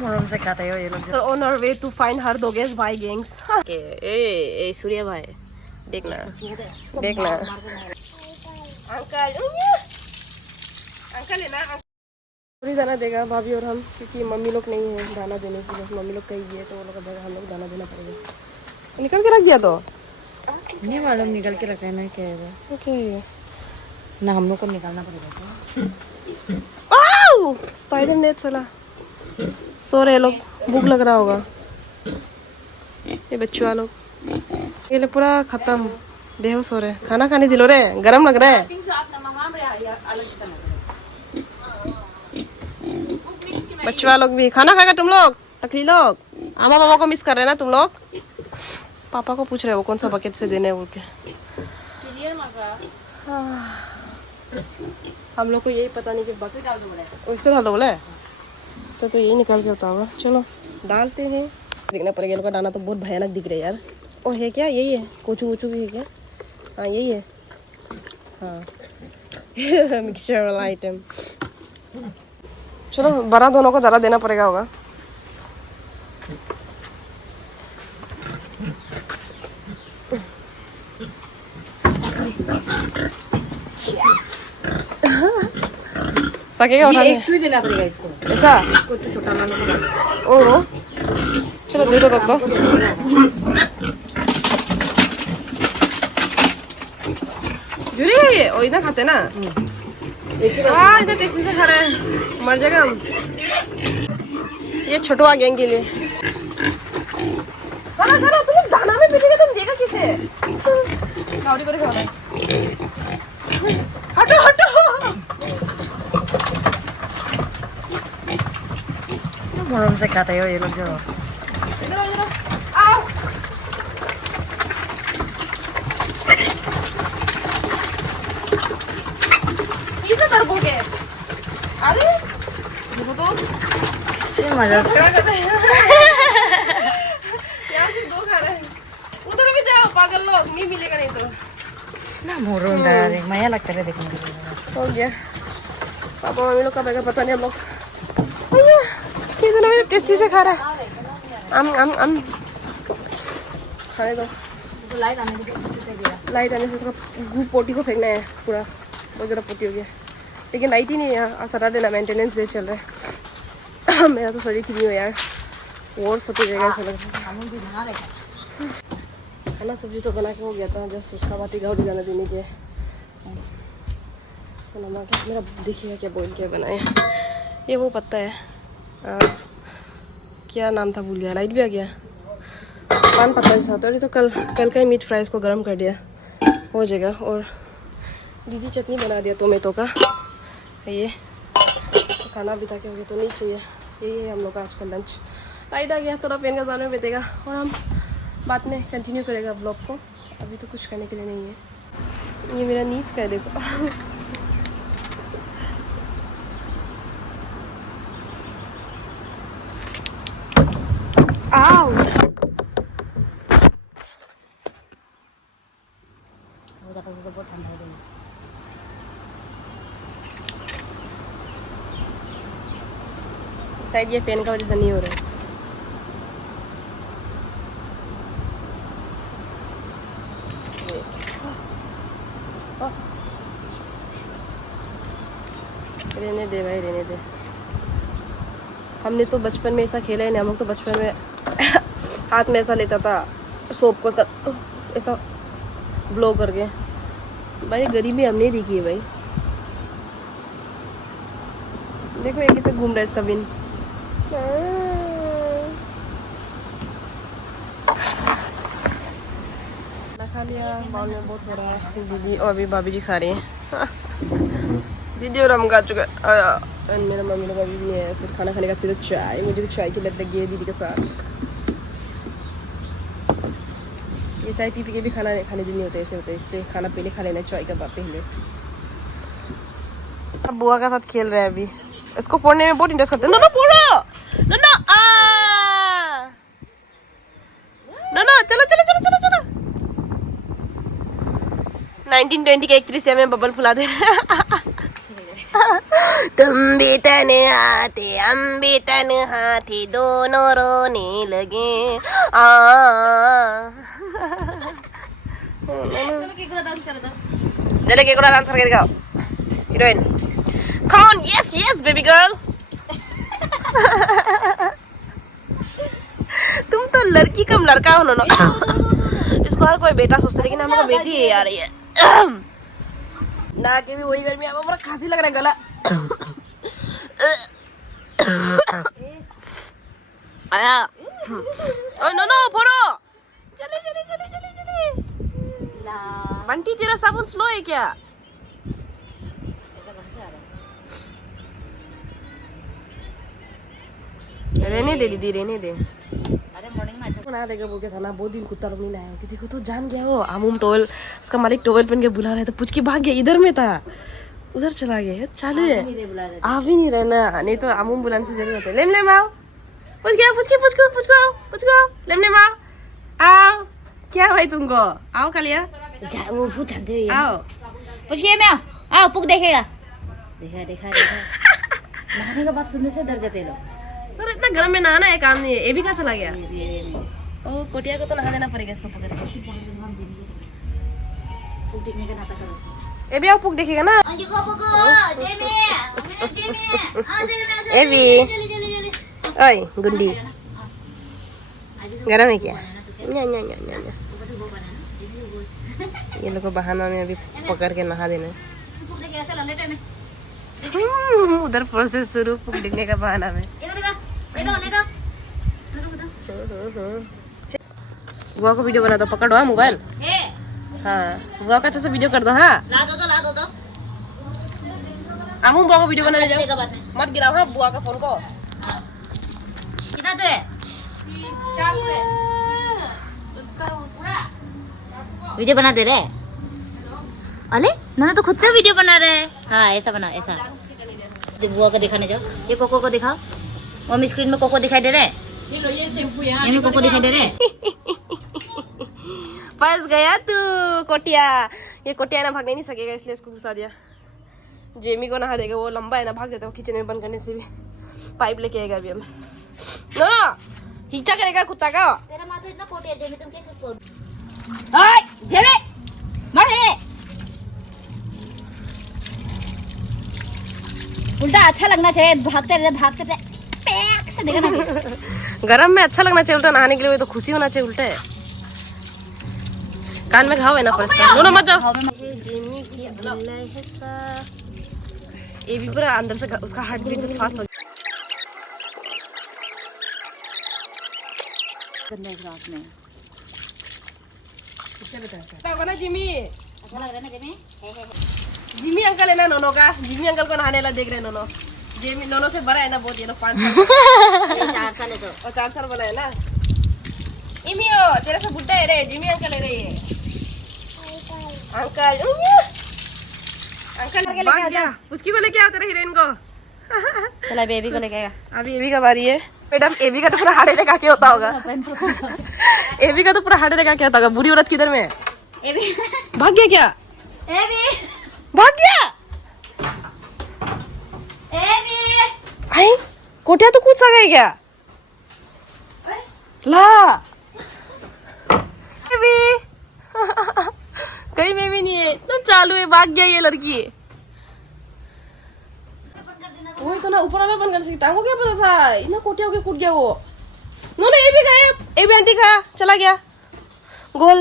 मरम से खाते हो ये लोग। On our way to find her doges भाई गैंग्स। ए सूर्य भाई देखना देखना। अंकल अंकल है ना, पूरी दाना देगा भाभी और हम, क्योंकि मम्मी लोग नहीं है दाना देने के लिए। मम्मी लोग कहीं गए तो वो लोग का हम लोग दाना देना पड़ेगा। निकल के रख दिया तो नहीं मालूम निकल के रखना है क्या है ओके ना, हम लोग को निकालना पड़ेगा। स्पाइडर नेट चला। सो रहे लोग, भूख लग रहा होगा ये बच्चों लोग। ये लोग पूरा खत्म बेहोश हो रहे। खाना खाने दिलो रे, गरम लग रहा है। बच्चों लोग भी खाना खाएगा। तुम लोग टकली लोग आमा पापा को मिस कर रहे हैं ना तुम लोग। पापा को पूछ रहे हो कौन सा बकेट से देने बोल के। हम लोग को यही पता नहीं कि बकेट डाल दो बोले, उसको डाल दो बोले तो यही निकाल के होता होगा। चलो डालते हैं। देखना पड़ेगा। लोग का दाना तो बहुत भयानक दिख रहा है यार। ओ है क्या, यही है कोचू वोचू भी है क्या? हाँ यही है हाँ मिक्सचर वाला आइटम। चलो बड़ा दोनों को ज़्यादा देना पड़ेगा होगा। सकेगा उठाने? एक ही देना पड़ेगा इसको। ऐसा इसको तो छोटा ना लो। ओहो चलो दे दो तब तो। जुड़ेगा ये और इधर खाते ना। हाँ इधर टेस्टी से खा रहे हैं, मर जाएगा हम। ये छोटवा गैंग के लिए खाना खाना। तुम दाना में पीटेगा, तुम देगा किसे? गाड़ी करे खाना। हटो हटो मरम से खाते हो ये लोग जो। आओ किसे तरफोगे? अरे देखो तो से मजा से क्या कर रहे हैं यहाँ सिर्फ दो खा रहे हैं। उधर भी जाओ पागल लोग, नहीं मिलेगा नहीं तो। ना मोरो डाले माया लगता है देखने में। हो गया पापा मम्मी लोग का बैगा पता नहीं। हम लोग कितना टेस्टी से खा रहा है। अम खाने दो। लाइट आने से तो पोटी को फेंकना है पूरा, बहुत ज़्यादा पोटी हो गया। लेकिन लाइट ही नहीं है यहाँ। सैटरडे ना मेंटेनेंस डे चल रहा है। मेरा तो शरीर क्यों यार वॉर्स होती जाएगा ऐसा लग रहा है। खाना सब्जी तो बना के हो गया था, जस्ट उसका बात ही गाड़ी जाना देने के। उसका नमक मेरा देखिएगा क्या बॉइल क्या बनाए। ये वो पत्ता है क्या नाम था भूल गया। लाइट भी आ गया। पान पत्ता के साथ। और ये तो कल का ही मीट फ्राइज को गर्म कर दिया, हो जाएगा। और दीदी चटनी बना दिया टोमेटो का। ये तो खाना भी था क्या हो गया तो नहीं चाहिए। यही है हम लोग का आज का लंच। लाइट आ गया, थोड़ा पेन का जाने में बीतेगा और हम बाद में कंटिन्यू करेगा ब्लॉग को। अभी तो कुछ करने के लिए नहीं है। ये मेरा नीस का है देखो। आओ बहुत ठंडा है। शायद ये फैन का वजह से नहीं हो रहा है। रहने दे भाई रहने दे। हमने तो बचपन में ऐसा खेला ही नहीं। हम लोग तो बचपन में हाथ में ऐसा लेता था सोप को ऐसा ब्लो करके। भाई गरीबी हमने देखी है भाई। देखो ये कैसे घूम रहा है इसका बिन। खा लिया, बाउल में बहुत हो रहा है। दीदी और अभी भाभी जी खा रही हैं। दीदी और हम खा चुके हैं। मेरा मम्मी लोग अभी भी है। फिर खाना खाने का फिर चाय, मुझे भी चाय की लत लगी है दीदी के साथ। ये चाय पी के भी खाना खाने दिन नहीं होते, ऐसे होते हैं। इसलिए खाना पहले खा लेना चाय का पहले। अब बुआ का साथ खेल रहे हैं अभी। इसको पढ़ने में बहुत इंटरेस्ट करते हैं। ना पढ़ो ना ना चलो चलो चलो चलो चलो। 1920 के एक्ट्रेस से हमें बबल फुला दे। तुम भी भी तन्हा थे दोनों रोने लगे आ चलो केक डांस करके दिखाओ हीरोइन कौन यस यस बेबी गर्ल तुम तो लड़की कम लड़का हो ना इसको हर कोई बेटा सोचते लेकिन हम लोग बेटी है यार ये ना के भी वही गर्मी अब खांसी लग रहा है गला आया ओए नो नो फोड़ो चले चले चले चले चले बंटी तेरा साबुन स्लो है क्या रहने दे दीदी रहने दे अरे मॉर्निंग में अच्छा बना देगा बोल के था ना बहुत दिन कुत्ता नहीं लाया कि देखो तो जान गया वो आमुम टोल उसका मालिक टोल पहन के बुला रहा है तो पूछ के भाग गया इधर में था उधर चला गया चालू है आ भी नहीं रहना नहीं तो आमुम बुलाने से जरूरत है लेम लेम आओ पूछ के आओ लेम लेम आओ क्या भाई तुमको आओ कालिया वो भूत जानते हो आओ पूछिए मैं आओ पुक देखेगा देखा देखा देखा नहाने का बात सुनने से डर जाते लोग सर इतना गर्म में नहाना है काम नहीं है ये भी कहाँ चला गया ओ कोटिया को तो नहा देना पड़ेगा इसको पकड़ के पुक देखने का नाटक करो ये भी आओ पुक देखेगा ना ये भी ओए गुंडी गरम है क्या न्या न्या न्या न्या न्या ये लोग को बहाना में अभी पकड़ के नहा देना उधर प्रोसेस शुरू पुक देखने का बहाना में बुआ को वीडियो बना दो पकड़ो हाँ मोबाइल हाँ बुआ का अच्छा से वीडियो कर दो हाँ ला दो आमू बुआ को वीडियो बनाने जाओ मत गिराओ हाँ बुआ का फोन को कितना तो है वीडियो बना दे रहे अरे मैंने तो खुद पे वीडियो बना रहे हैं हाँ ऐसा बना ऐसा बुआ को दिखाने जाओ ये कोको को दिखाओ मम्मी स्क्रीन में कोको दिखाई दे रहे हैं ये में कोको दिखाई दे रहे हैं फंस गया तू कोटिया ये कोटिया ना भागने नहीं सकेगा इसलिए इसको घुसा दिया जेमी को नहा देगा वो लंबा है ना भाग जाता है वो किचन में बंद करने से भी पाइप लेके आएगा अभी हम नो हिचा करेगा कुत्ता का तेरा माँ तो इतना कोटिया जेमी तुम कैसे कोट ओए जेमी मर है उल्टा अच्छा लगना चाहिए भागते रहे पैक से देखा ना गरम में अच्छा लगना चाहिए उल्टा नहाने के लिए तो खुशी होना चाहिए उल्टे कान में घाव है ना फर्स्ट दोनों मत जाओ जेमी की ये भी पूरा अंदर से उसका हार्ट बीट फास्ट हो ग्लास में होगा ना जिमी अच्छा लग रहा है ना जेमी जिमी अंकल है ना नोनो का जिमी अंकल को नहाने वाला देख रहे हैं नोनो जेमी नोनो से बड़ा है ना बहुत ये लोग 5 साल 4 साल है तो और 4 साल बड़ा है ना इमियो तेरे से बुड्ढा है रे जिमी अंकल है रे ये अंकल अंकल भाग गया उसकी को लेके आओ तेरे हीरोइन को चला बेबी को लेके आएगा अभी एबी का बारी है मैडम एबी का तो पूरा हार्ट अटैक आके होता होगा एबी का तो पूरा हार्ट अटैक आके होता होगा बुरी औरत किधर में है एबी भाग गया क्या एबी भाग गया एबी आई कोटिया तो कूद सा गया क्या ला एबी कहीं में भी नहीं है ना चालू है भाग गया ये लड़की वही तो ना ऊपर वाला बंद कर सकता हमको क्या पता था इतना कोटिया होके कूद गया वो नो नो ये भी गए ये भी आंटी का चला गया गोल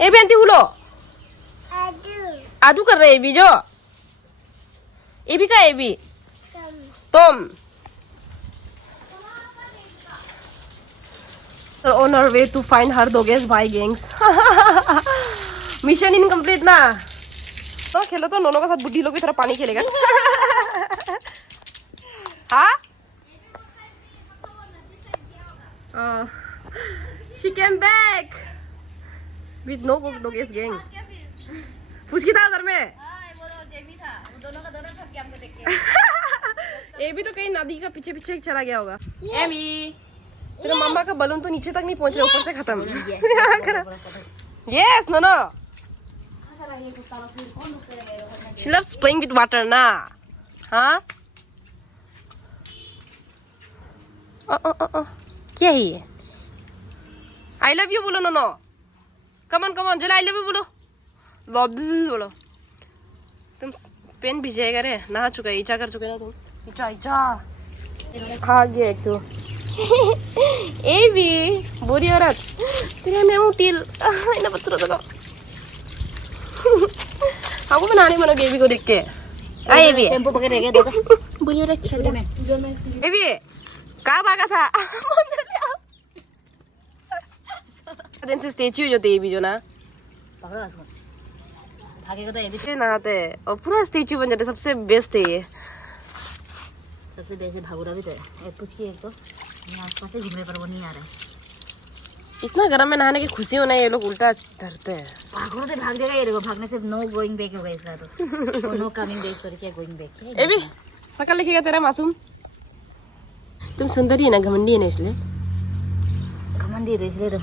ये भी आंटी हुलो आदू कर रहे भी जो ये भी का ये भी तुम on our way to find her doges by gangs mission incomplete ना तो खेलो तो नोनो के साथ बुड्ढी लोग की तरह पानी खेलेगा हाँ she came back with no doges gang पूछ की था उधर में ये भी तो कहीं नदी का पीछे पीछे चला गया होगा एमी तेरे मम्मा का बलून तो नीचे तक नहीं पहुंच रहा ऊपर से खत्म yes no no she loves playing with water ना हाँ क्या है ये? आई लव यू बोलो नो। कमन कमन जल्दी आई लव यू बोलो। लव यू बोलो। तुम पेन भिजेगा रे, नहा चुका है, ईचा कर चुके ना तुम। ईचा ईचा आ गया एक तो। ए भी बुरी औरत तेरे में हूँ टील इन्हें पत्थरों तक हमको बनाने मनो गेबी को देख के। ए भी शैम्पू पकड़ रह गया देखो बुरी औरत चले में। ए भी कहाँ भागा था? दिन से स्टेच्यू जो थे भी जो ना पकड़ो उसको, भागेगा तो ये भी नहाते और पूरा स्टेच्यू बन जाते। सबसे बेस्ट है ये। सबसे बेस्ट भागुरा भी तो है। पूछ के एक तो आसपास से घूमने पर वो नहीं आ रहा है। इतना गर्म में नहाने की खुशी होना है, ये लोग उल्टा धरते हैं। भागुरा तो भाग जाएगा ये देखो, भागने से नो गोइंग बैक होगा इसका तो नो कमिंग बैक सॉरी क्या गोइंग बैक। ए भी शकल लिखेगा तेरा मासूम। तुम सुंदरी है ना, घमंडी है ना, इसलिए घमंडी है तो इसलिए तो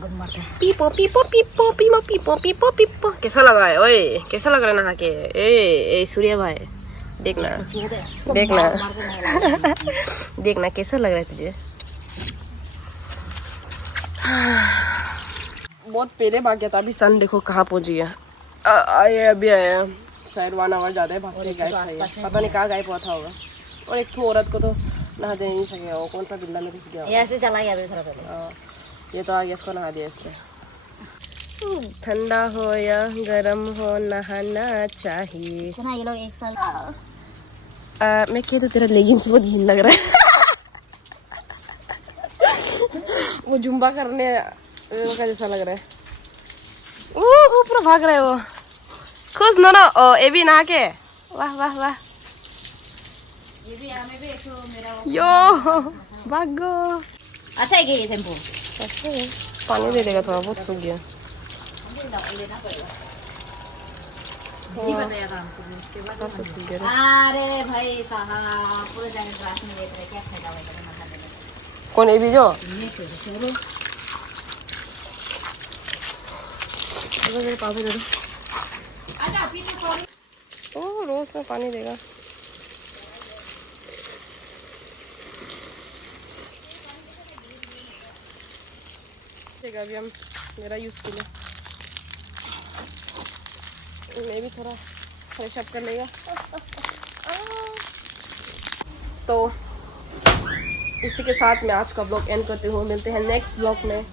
गुड मारता है। पीपो पीपो पीपो पीपो पीपो पीपो पीपो। कैसा लगा है ओए? कैसा लग रहा है नहा के? ए सूर्या भाई देखना देखना देखना कैसा लग रहा है तुझे? बहुत पहले भाग गया था, अभी सन देखो कहाँ पहुंच गया। आए अभी आया शायद 1 आवर ज्यादा है भागते गायब था, पता नहीं कहाँ गायब हुआ था होगा। और एक तो औरत को तो नहाते नहीं सके, वो कौन सा बिल्ला में घुस गया। ये ऐसे चला गया अभी थोड़ा पहले। ये तो आ गया, इसको नहा दिया इसलिए। ठंडा हो या गरम हो नहाना चाहिए। सुना ये लोग एक साल मैं कह तो तेरा लेगिंग्स बहुत घिन लग रहा है। वो जुम्बा करने का जैसा लग रहा है। पूरा भाग रहे हो खुश नो नो। ओ ए भी नहा के वाह वाह वाह। ये भी हमें भी एक मेरा यो भागो। अच्छा है कि ये शैम्पू पानी दे देगा, थोड़ा बहुत सूख गया। अरे भाई साहब पूरे दिन क्लास में देख रहे क्या फायदा होगा। कौन ए भी जो ओ रोज में पानी देगा। अभी हम मेरा यूज के लिए मैं भी थोड़ा फ्रेश अप कर लेगा। तो इसी के साथ मैं आज का ब्लॉग एंड करती हूँ। मिलते हैं नेक्स्ट ब्लॉग में।